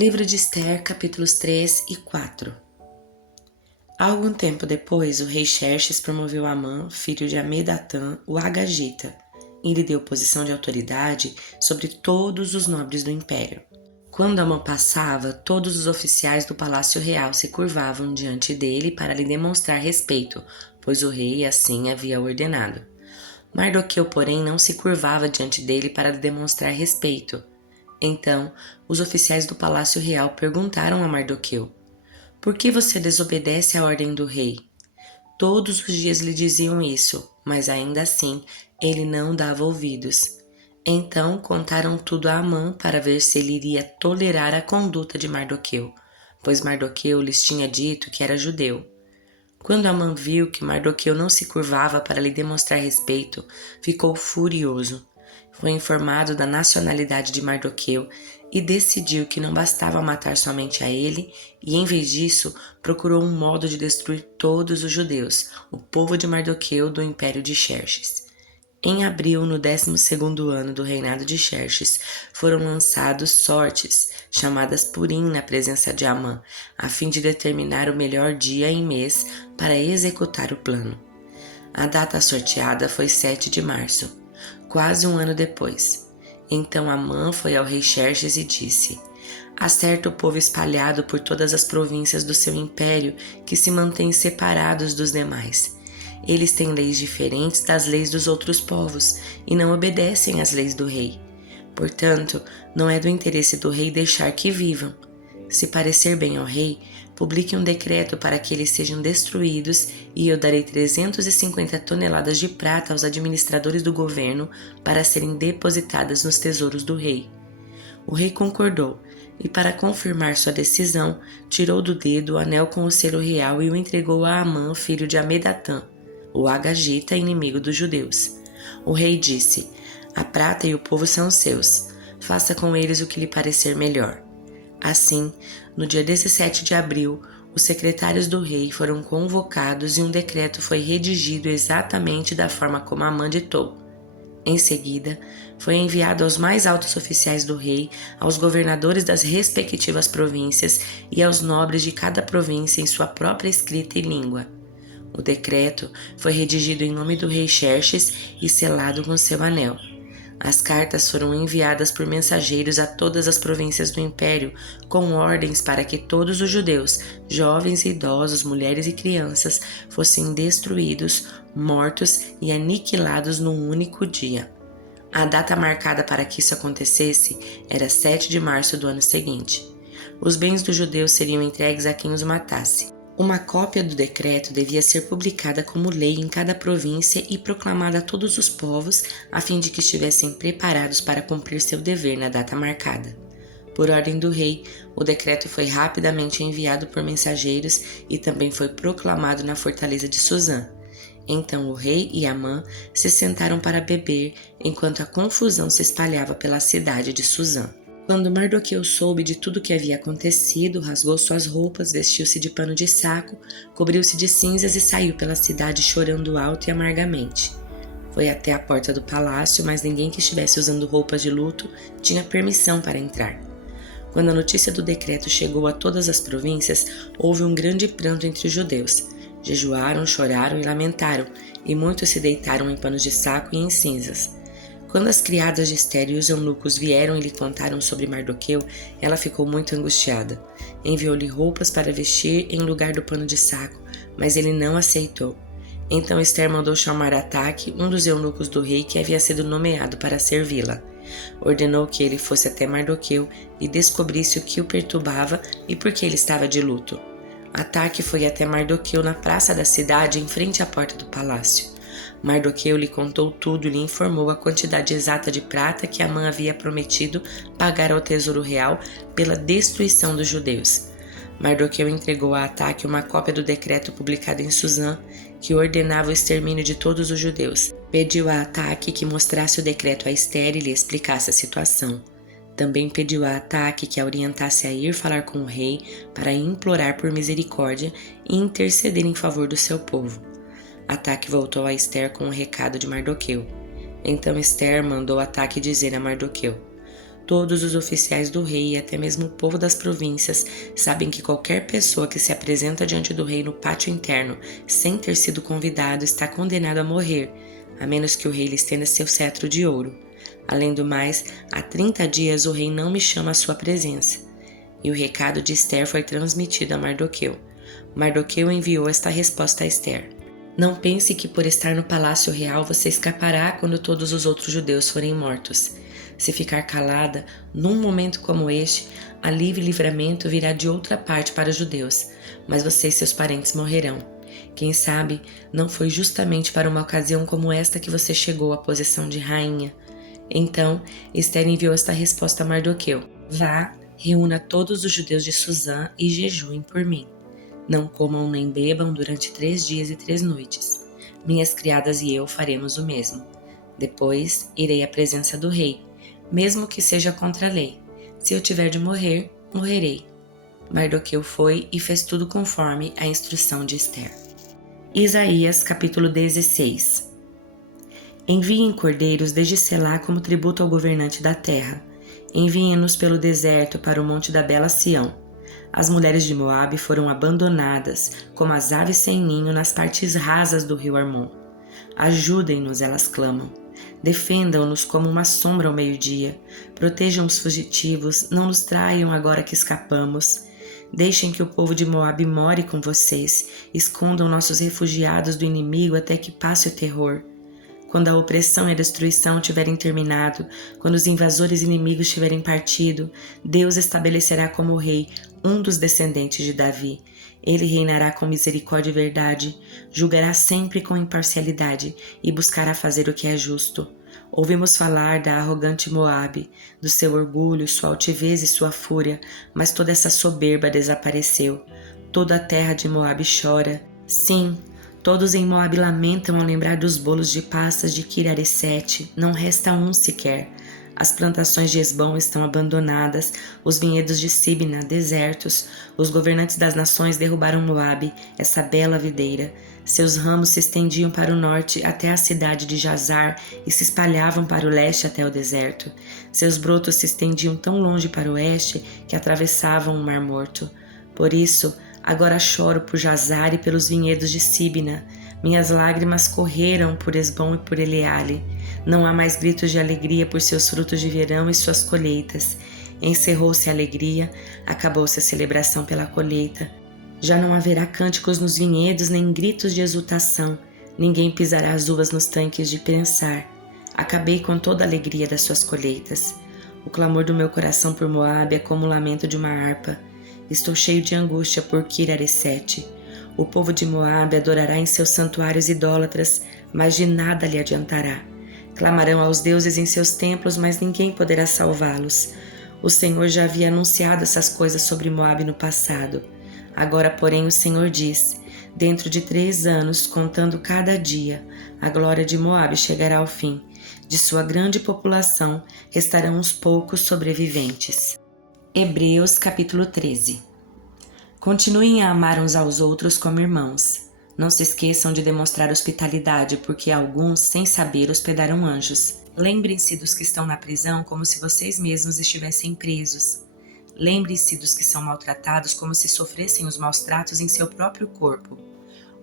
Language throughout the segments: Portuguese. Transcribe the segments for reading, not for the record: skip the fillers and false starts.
Livro de Ester, capítulos 3 e 4. Algum tempo depois, o rei Xerxes promoveu Amã, filho de Amedatã, o Agagita, e lhe deu posição de autoridade sobre todos os nobres do império. Quando Amã passava, todos os oficiais do palácio real se curvavam diante dele para lhe demonstrar respeito, pois o rei assim havia ordenado. Mardoqueu, porém, não se curvava diante dele para lhe demonstrar respeito. Então, os oficiais do palácio real perguntaram a Mardoqueu: "Por que você desobedece à ordem do rei?" Todos os dias lhe diziam isso, mas ainda assim ele não dava ouvidos. Então contaram tudo a Amã para ver se ele iria tolerar a conduta de Mardoqueu, pois Mardoqueu lhes tinha dito que era judeu. Quando Amã viu que Mardoqueu não se curvava para lhe demonstrar respeito, ficou furioso. Foi informado da nacionalidade de Mardoqueu e decidiu que não bastava matar somente a ele e, em vez disso, procurou um modo de destruir todos os judeus, o povo de Mardoqueu do império de Xerxes. Em abril, no 12º ano do reinado de Xerxes, foram lançados sortes, chamadas Purim, na presença de Amã, a fim de determinar o melhor dia e mês para executar o plano. A data sorteada foi 7 de março, quase um ano depois. Então Amã foi ao rei Xerxes e disse: "Há certo povo espalhado por todas as províncias do seu império que se mantém separados dos demais. Eles têm leis diferentes das leis dos outros povos e não obedecem às leis do rei. Portanto, não é do interesse do rei deixar que vivam. Se parecer bem ao rei, publique um decreto para que eles sejam destruídos e eu darei 350 toneladas de prata aos administradores do governo para serem depositadas nos tesouros do rei." O rei concordou e, para confirmar sua decisão, tirou do dedo o anel com o selo real e o entregou a Amã, filho de Amedatã, o Agagita, inimigo dos judeus. O rei disse: "A prata e o povo são seus. Faça com eles o que lhe parecer melhor." Assim, no dia 17 de abril, os secretários do rei foram convocados e um decreto foi redigido exatamente da forma como Amã ditou. Em seguida, foi enviado aos mais altos oficiais do rei, aos governadores das respectivas províncias e aos nobres de cada província em sua própria escrita e língua. O decreto foi redigido em nome do rei Xerxes e selado com seu anel. As cartas foram enviadas por mensageiros a todas as províncias do império, com ordens para que todos os judeus, jovens e idosos, mulheres e crianças, fossem destruídos, mortos e aniquilados num único dia. A data marcada para que isso acontecesse era 7 de março do ano seguinte. Os bens dos judeus seriam entregues a quem os matasse. Uma cópia do decreto devia ser publicada como lei em cada província e proclamada a todos os povos, a fim de que estivessem preparados para cumprir seu dever na data marcada. Por ordem do rei, o decreto foi rapidamente enviado por mensageiros e também foi proclamado na fortaleza de Suzã. Então o rei e Amã se sentaram para beber, enquanto a confusão se espalhava pela cidade de Suzã. Quando Mardoqueu soube de tudo o que havia acontecido, rasgou suas roupas, vestiu-se de pano de saco, cobriu-se de cinzas e saiu pela cidade chorando alto e amargamente. Foi até a porta do palácio, mas ninguém que estivesse usando roupas de luto tinha permissão para entrar. Quando a notícia do decreto chegou a todas as províncias, houve um grande pranto entre os judeus. Jejuaram, choraram e lamentaram, e muitos se deitaram em panos de saco e em cinzas. Quando as criadas de Ester e os eunucos vieram e lhe contaram sobre Mardoqueu, ela ficou muito angustiada. Enviou-lhe roupas para vestir em lugar do pano de saco, mas ele não aceitou. Então Ester mandou chamar Ataque, um dos eunucos do rei que havia sido nomeado para servi-la. Ordenou que ele fosse até Mardoqueu e descobrisse o que o perturbava e por que ele estava de luto. Ataque foi até Mardoqueu na praça da cidade, em frente à porta do palácio. Mardoqueu lhe contou tudo e lhe informou a quantidade exata de prata que Amã havia prometido pagar ao tesouro real pela destruição dos judeus. Mardoqueu entregou a Ataque uma cópia do decreto publicado em Suzã, que ordenava o extermínio de todos os judeus. Pediu a Ataque que mostrasse o decreto a Ester e lhe explicasse a situação. Também pediu a Ataque que a orientasse a ir falar com o rei para implorar por misericórdia e interceder em favor do seu povo. Ataque voltou a Ester com o recado de Mardoqueu. Então Ester mandou Ataque dizer a Mardoqueu: Todos os oficiais do rei e até mesmo o povo das províncias sabem que qualquer pessoa que se apresenta diante do rei no pátio interno sem ter sido convidado está condenado a morrer, a menos que o rei lhe estenda seu cetro de ouro. Além do mais, há 30 dias o rei não me chama à sua presença. E o recado de Ester foi transmitido a Mardoqueu. Mardoqueu enviou esta resposta a Ester: Não pense que por estar no palácio real você escapará quando todos os outros judeus forem mortos. Se ficar calada, num momento como este, alívio e livramento virá de outra parte para os judeus, mas você e seus parentes morrerão. Quem sabe, não foi justamente para uma ocasião como esta que você chegou à posição de rainha. Então, Ester enviou esta resposta a Mardoqueu: Vá, reúna todos os judeus de Suzã e jejuem por mim. Não comam nem bebam durante 3 dias e 3 noites. Minhas criadas e eu faremos o mesmo. Depois, irei à presença do rei, mesmo que seja contra a lei. Se eu tiver de morrer, morrerei. Mardoqueu foi e fez tudo conforme a instrução de Ester. Isaías capítulo 16. Enviem cordeiros desde Selá como tributo ao governante da terra. Enviem-nos pelo deserto para o monte da bela Sião. As mulheres de Moabe foram abandonadas, como as aves sem ninho nas partes rasas do rio Armon. Ajudem-nos, elas clamam. Defendam-nos como uma sombra ao meio-dia. Protejam os fugitivos, não nos traiam agora que escapamos. Deixem que o povo de Moabe more com vocês. Escondam nossos refugiados do inimigo até que passe o terror. Quando a opressão e a destruição tiverem terminado, quando os invasores inimigos tiverem partido, Deus estabelecerá como rei um dos descendentes de Davi. Ele reinará com misericórdia e verdade, julgará sempre com imparcialidade e buscará fazer o que é justo. Ouvimos falar da arrogante Moabe, do seu orgulho, sua altivez e sua fúria, mas toda essa soberba desapareceu. Toda a terra de Moabe chora. Sim, todos em Moabe lamentam ao lembrar dos bolos de passas de Kir-Haresete, não resta um sequer. As plantações de Hesbom estão abandonadas, os vinhedos de Sibna desertos. Os governantes das nações derrubaram Moabe, essa bela videira. Seus ramos se estendiam para o norte até a cidade de Jazar e se espalhavam para o leste até o deserto. Seus brotos se estendiam tão longe para o oeste que atravessavam o Mar Morto. Por isso, agora choro por Jazar e pelos vinhedos de Sibna. Minhas lágrimas correram por Hesbom e por Eleale. Não há mais gritos de alegria por seus frutos de verão e suas colheitas. Encerrou-se a alegria, acabou-se a celebração pela colheita. Já não haverá cânticos nos vinhedos nem gritos de exultação. Ninguém pisará as uvas nos tanques de prensar. Acabei com toda a alegria das suas colheitas. O clamor do meu coração por Moabe é como o lamento de uma harpa. Estou cheio de angústia por Kir-Haresete. O povo de Moabe adorará em seus santuários idólatras, mas de nada lhe adiantará. Clamarão aos deuses em seus templos, mas ninguém poderá salvá-los. O Senhor já havia anunciado essas coisas sobre Moabe no passado. Agora, porém, o Senhor diz: dentro de 3 anos, contando cada dia, a glória de Moabe chegará ao fim. De sua grande população, restarão uns poucos sobreviventes. Hebreus capítulo 13. Continuem a amar uns aos outros como irmãos. Não se esqueçam de demonstrar hospitalidade, porque alguns, sem saber, hospedaram anjos. Lembrem-se dos que estão na prisão como se vocês mesmos estivessem presos. Lembrem-se dos que são maltratados como se sofressem os maus tratos em seu próprio corpo.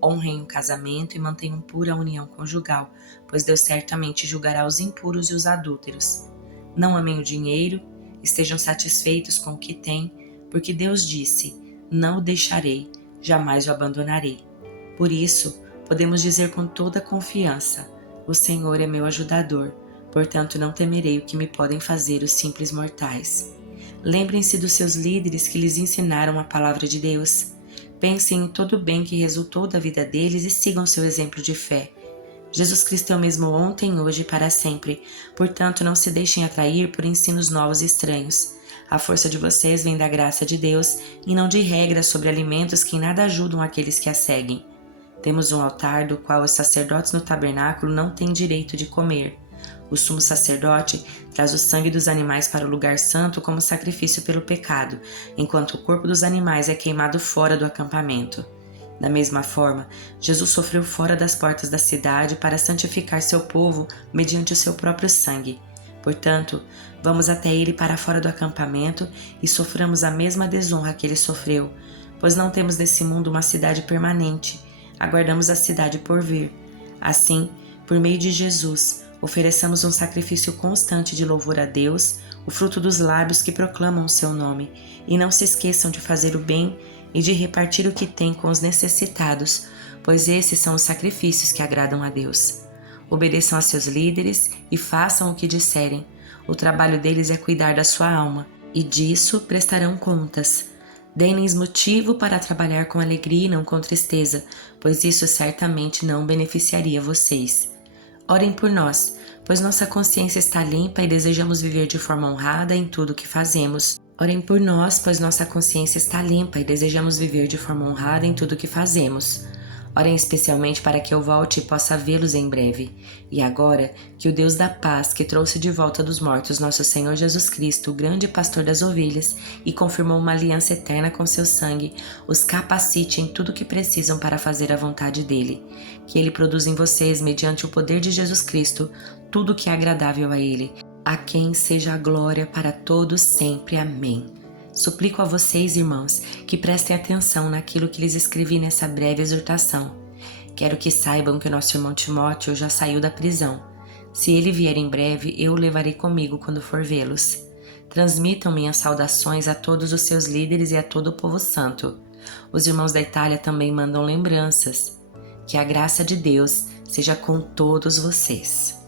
Honrem o casamento e mantenham pura a união conjugal, pois Deus certamente julgará os impuros e os adúlteros. Não amem o dinheiro, estejam satisfeitos com o que têm, porque Deus disse: não o deixarei, jamais o abandonarei. Por isso, podemos dizer com toda confiança: o Senhor é meu ajudador, portanto não temerei o que me podem fazer os simples mortais. Lembrem-se dos seus líderes que lhes ensinaram a palavra de Deus. Pensem em todo o bem que resultou da vida deles e sigam seu exemplo de fé. Jesus Cristo é o mesmo ontem, hoje e para sempre, portanto não se deixem atrair por ensinos novos e estranhos. A força de vocês vem da graça de Deus e não de regras sobre alimentos que em nada ajudam aqueles que a seguem. Temos um altar do qual os sacerdotes no tabernáculo não têm direito de comer. O sumo sacerdote traz o sangue dos animais para o lugar santo como sacrifício pelo pecado, enquanto o corpo dos animais é queimado fora do acampamento. Da mesma forma, Jesus sofreu fora das portas da cidade para santificar seu povo mediante o seu próprio sangue. Portanto, vamos até ele para fora do acampamento e soframos a mesma desonra que ele sofreu, pois não temos nesse mundo uma cidade permanente, aguardamos a cidade por vir. Assim, por meio de Jesus, ofereçamos um sacrifício constante de louvor a Deus, o fruto dos lábios que proclamam o seu nome, e não se esqueçam de fazer o bem e de repartir o que têm com os necessitados, pois esses são os sacrifícios que agradam a Deus. Obedeçam a seus líderes e façam o que disserem. O trabalho deles é cuidar da sua alma, e disso prestarão contas. Deem-lhes motivo para trabalhar com alegria e não com tristeza, pois isso certamente não beneficiaria vocês. Orem por nós, pois nossa consciência está limpa e desejamos viver de forma honrada em tudo o que fazemos. Orem por nós, pois nossa consciência está limpa e desejamos viver de forma honrada em tudo o que fazemos. Orem especialmente para que eu volte e possa vê-los em breve. E agora, que o Deus da paz, que trouxe de volta dos mortos nosso Senhor Jesus Cristo, o grande pastor das ovelhas, e confirmou uma aliança eterna com seu sangue, os capacite em tudo o que precisam para fazer a vontade dele. Que ele produza em vocês, mediante o poder de Jesus Cristo, tudo o que é agradável a ele, a quem seja a glória para todos sempre. Amém. Suplico a vocês, irmãos, que prestem atenção naquilo que lhes escrevi nessa breve exortação. Quero que saibam que o nosso irmão Timóteo já saiu da prisão. Se ele vier em breve, eu o levarei comigo quando for vê-los. Transmitam minhas saudações a todos os seus líderes e a todo o povo santo. Os irmãos da Itália também mandam lembranças. Que a graça de Deus seja com todos vocês.